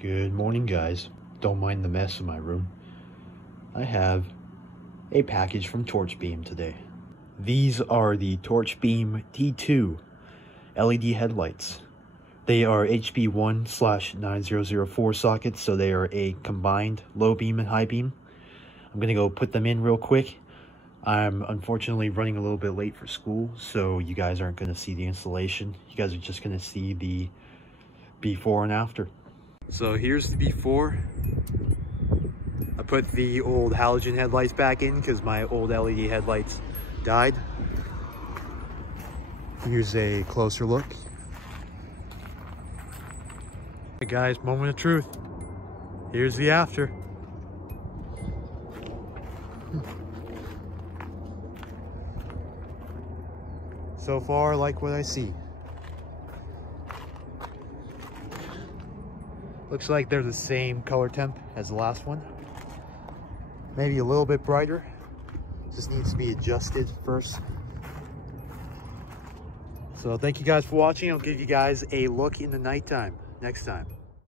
Good morning, guys. Don't mind the mess in my room. I have a package from Torchbeam today. These are the Torchbeam T2 LED headlights. They are HB1/9004 sockets, so they are a combined low beam and high beam. I'm gonna go put them in real quick. I'm unfortunately running a little bit late for school, so you guys aren't gonna see the installation. You guys are just gonna see the before and after. So here's the before. I put the old halogen headlights back in because my old LED headlights died. Here's a closer look. Hey guys, moment of truth. Here's the after. So far, I like what I see. Looks like they're the same color temp as the last one. Maybe a little bit brighter. Just needs to be adjusted first. So thank you guys for watching. I'll give you guys a look in the nighttime next time.